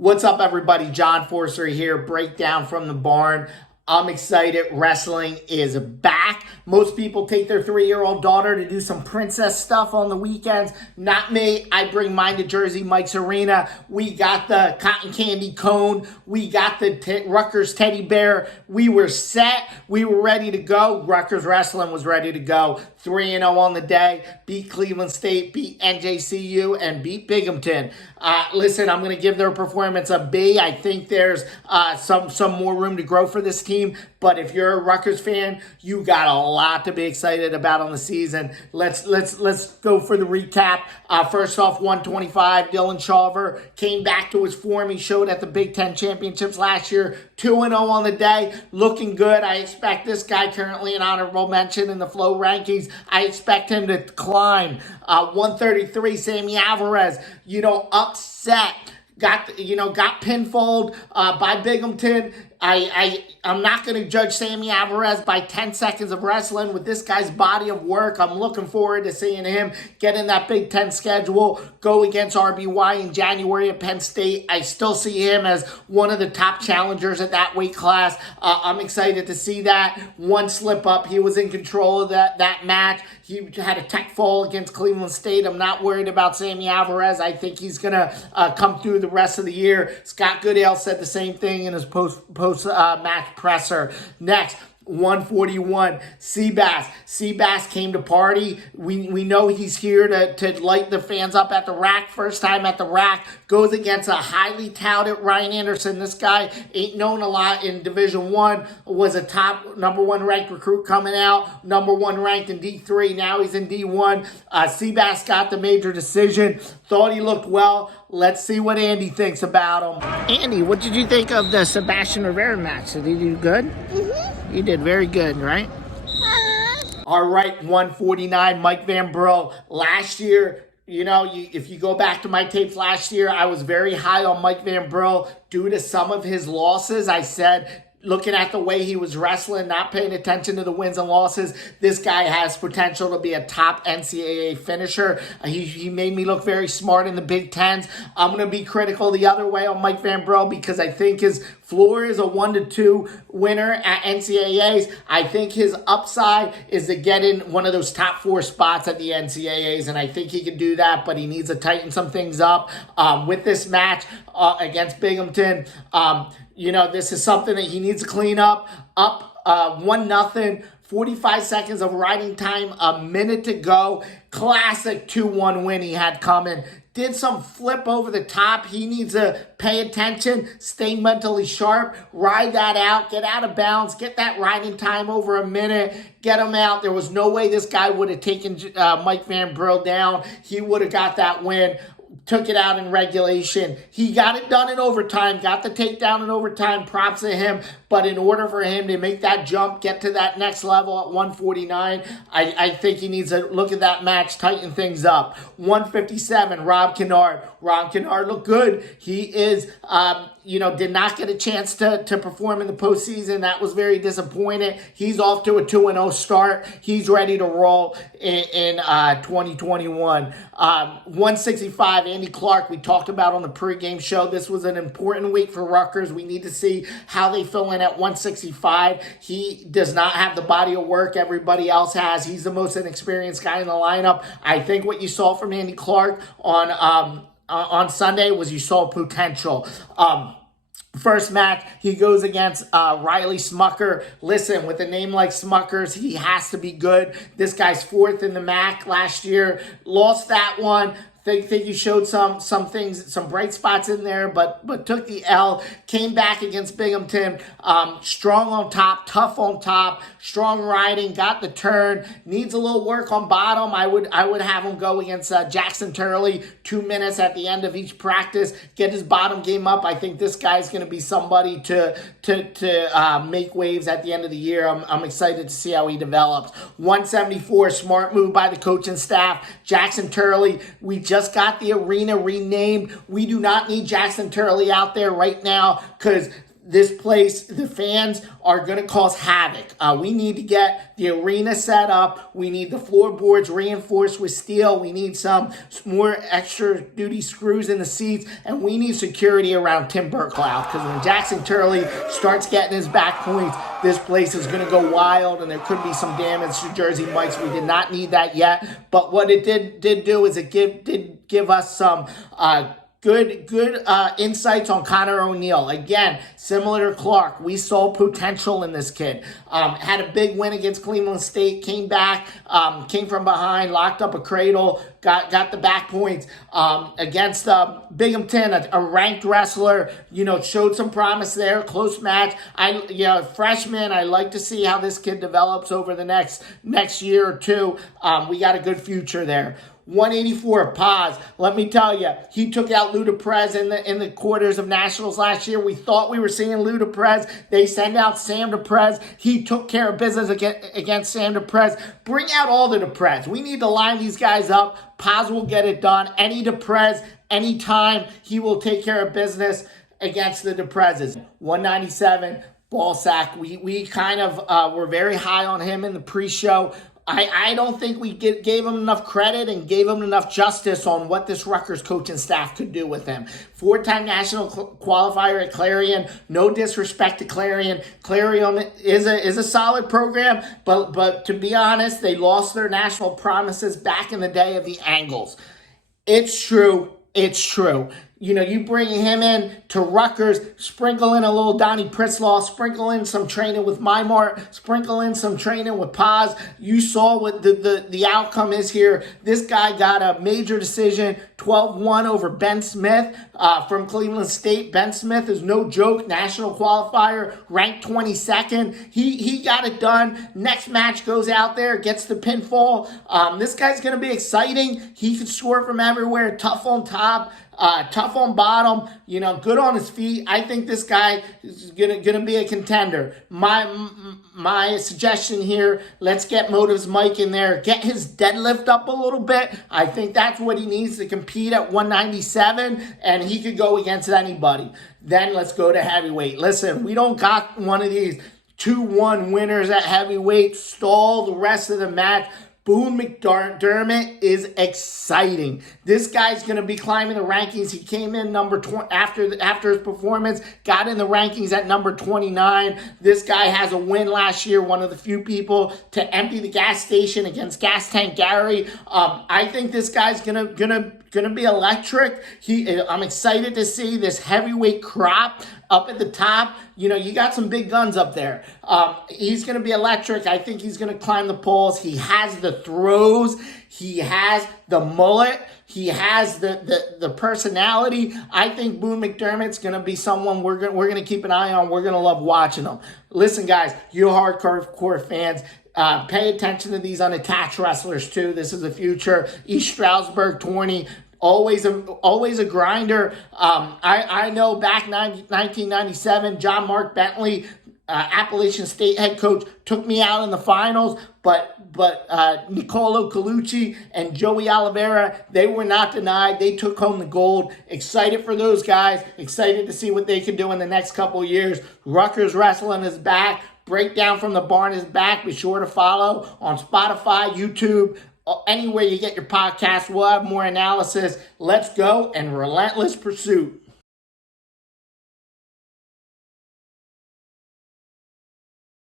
What's up, everybody? John Forcer here. Breakdown from the barn. I'm excited. Wrestling is back. Most people take their 3-year-old daughter to do some princess stuff on the weekends. Not me. I bring mine to Jersey Mike's Arena. We got the cotton candy cone. We got the Rutgers teddy bear. We were set. We were ready to go. Rutgers Wrestling was ready to go. 3-0 on the day. Beat Cleveland State, beat NJCU, and beat Binghamton. Listen, I'm going to give their performance a B. I think there's some more room to grow for this team. But if you're a Rutgers fan, you got a lot to be excited about on the season. Let's go for the recap. First off, 125, Dylan Chauver came back to his form he showed at the Big Ten Championships last year. 2-0 on the day, looking good. I expect this guy, currently an honorable mention in the Flow rankings, I expect him to climb. 133, Sammy Alvarez, upset. Got pinfalled by Binghamton. I'm not going to judge Sammy Alvarez by 10 seconds of wrestling. With this guy's body of work, I'm looking forward to seeing him get in that Big Ten schedule, go against RBY in January at Penn State. I still see him as one of the top challengers at that weight class. I'm excited to see that. One slip up, he was in control of that match. He had a tech fall against Cleveland State. I'm not worried about Sammy Alvarez. I think he's going to come through the rest of the year. Scott Goodale said the same thing in his post-match presser. Next, 141, Seabass. Seabass came to party. We know he's here to light the fans up at the rack. First time at the rack. Goes against a highly touted Ryan Anderson. This guy ain't known a lot in Division I. Was a top number 1 ranked recruit coming out. Number 1 ranked in D3. Now he's in D1. Seabass got the major decision. Thought he looked well. Let's see what Andy thinks about him. Andy, what did you think of the Sebastian Rivera match? Did he do good? Mm-hmm. He did very good, right? All right, 149, Mike Van Brill. Last year, if you go back to my tapes last year, I was very high on Mike Van Brill due to some of his losses. I said, looking at the way he was wrestling, not paying attention to the wins and losses, this guy has potential to be a top NCAA finisher. He made me look very smart in the Big Tens. I'm going to be critical the other way on Mike Van Brill because I think his floor is a 1-2 winner at NCAAs. I think his upside is to get in one of those top 4 spots at the NCAAs, and I think he can do that, but he needs to tighten some things up. With this match against Binghamton, this is something that he needs to clean up. 1-0, 45 seconds of riding time, a minute to go. Classic 2-1 win he had coming. Did some flip over the top. He needs to pay attention, stay mentally sharp, ride that out, get out of bounds, get that riding time over a minute, get him out. There was no way this guy would have taken Mike Van Brill down. He would have got that win. Took it out in regulation. He got it done in overtime, got the takedown in overtime. Props to him. But in order for him to make that jump, get to that next level at 149, I think he needs to look at that match, tighten things up. 157, Rob Kennard. Rob Kennard looked good. He is, did not get a chance to perform in the postseason. That was very disappointing. He's off to a 2-0 start. He's ready to roll in 2021. 165, Andy Clark, we talked about on the pregame show. This was an important week for Rutgers. We need to see how they fill in at 165. He does not have the body of work everybody else has. He's the most inexperienced guy in the lineup. I think what you saw from Andy Clark on Sunday was you saw potential. First match, he goes against Riley Smucker. Listen, with a name like Smucker's, he has to be good. This guy's 4th in the MAC last year. Lost that one. Think he showed some things, some bright spots in there, but took the L. Came back against Binghamton. Strong on top, tough on top, strong riding, got the turn. Needs a little work on bottom. I would have him go against Jackson Turley. 2 minutes at the end of each practice. Get his bottom game up. I think this guy's going to be somebody to make waves at the end of the year. I'm excited to see how he develops. 174, smart move by the coaching staff. Jackson Turley, we just got the arena renamed. We do not need Jackson Turley out there right now because this place, the fans are going to cause havoc. We need to get the arena set up. We need the floorboards reinforced with steel. We need some more extra duty screws in the seats, and we need security around Tim Burklow, because when Jackson Turley starts getting his back points, this place is going to go wild, and there could be some damage to Jersey Mike's. We did not need that yet, but what it did do is it did give us some good insights on Connor O'Neill. Again, similar to Clark, we saw potential in this kid. Had a big win against Cleveland State, came back, came from behind, locked up a cradle, got the back points against Binghamton, a ranked wrestler. Showed some promise there. Close match. Freshman. I like to see how this kid develops over the next year or two. We got a good future there. 184 Paz. Let me tell you, he took out Luda in the quarters of nationals last year. We thought we were seeing Luda. They send out Sam DePrez. He took care of business against Sam DePrez. Bring out all the DePrez. We need to line these guys up. Paz will get it done. Any DePrez, anytime, he will take care of business against the DePrezes. 197 Ballsack. We kind of were very high on him in the pre-show. I don't think we gave him enough credit and gave him enough justice on what this Rutgers coaching staff could do with him. 4-time national qualifier at Clarion. No disrespect to Clarion. Clarion is a solid program, but to be honest, they lost their national promises back in the day of the Angles. It's true. It's true. You bring him in to Rutgers, sprinkle in a little Donnie Pritzlaw, sprinkle in some training with Mymart, sprinkle in some training with Paz. You saw what the outcome is here. This guy got a major decision, 12-1 over Ben Smith from Cleveland State. Ben Smith is no joke, national qualifier, ranked 22nd. He got it done. Next match goes out there, gets the pinfall. This guy's going to be exciting. He can score from everywhere, tough on top. Tough on bottom, good on his feet. I think this guy is gonna be a contender. My suggestion here, let's get Motives Mike in there. Get his deadlift up a little bit. I think that's what he needs to compete at 197, and he could go against anybody. Then let's go to heavyweight. Listen, we don't got one of these 2-1 winners at heavyweight. Stall the rest of the match. Boone McDermott is exciting. This guy's going to be climbing the rankings. He came in number 20 after his performance, got in the rankings at number 29. This guy has a win last year, one of the few people to empty the gas station against Gas Tank Gary. I think this guy's gonna be electric. I'm excited to see this heavyweight crop up at the top. You got some big guns up there. He's going to be electric. I think he's going to climb the poles. He has the throws. He has the mullet. He has the personality. I think Boone McDermott's going to be someone we're going to keep an eye on. We're going to love watching him. Listen, guys, you hardcore fans, pay attention to these unattached wrestlers too. This is the future. East Stroudsburg, 20. Always a grinder. I know back 1997, John Mark Bentley, Appalachian State head coach, took me out in the finals, but Nicolo Colucci and Joey Oliveira, they were not denied. They took home the gold. Excited for those guys. Excited to see what they can do in the next couple years. Rutgers Wrestling is back. Breakdown from the Barn is back. Be sure to follow on Spotify, YouTube, anywhere you get your podcast. We'll have more analysis. Let's go and relentless pursuit.